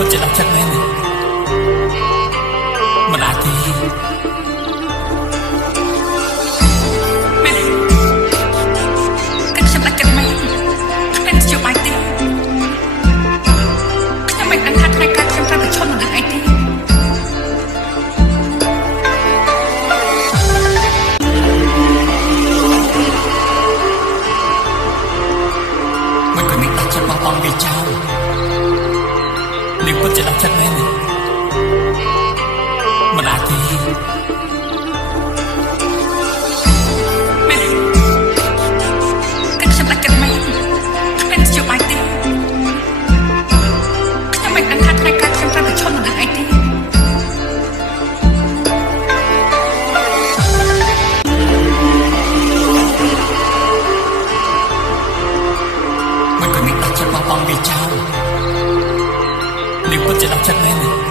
ពិតជាដល់ចិត្តមែនទេមិនអាចទេមែនគឺខ្ញុំដាច់ចិត្តមែនគ្មានជាបាយទេខ្ញុំមិនដឹងថាថ្ងៃកើតខ្ញុំត្រូវប្រឈមនឹងរឿងអីទេមិនគួរមានដាច់ចិត្តបោះបង់វាចោលនាងពិតជាដល់ចិត្តមែនទេមិនអាចទេមែនគឺខ្ញុំដាច់ចិត្តមែនគ្មានជាបាយទេខ្ញុំមិនដឹងថាថ្ងៃកើតខ្ញុំត្រូវប្រឈមនឹងរឿងអីទេមិនគួរមានដាច់ចិត្តបោះបង់វាចោលនាងពិតជាដល់ចិត្តមែនទេ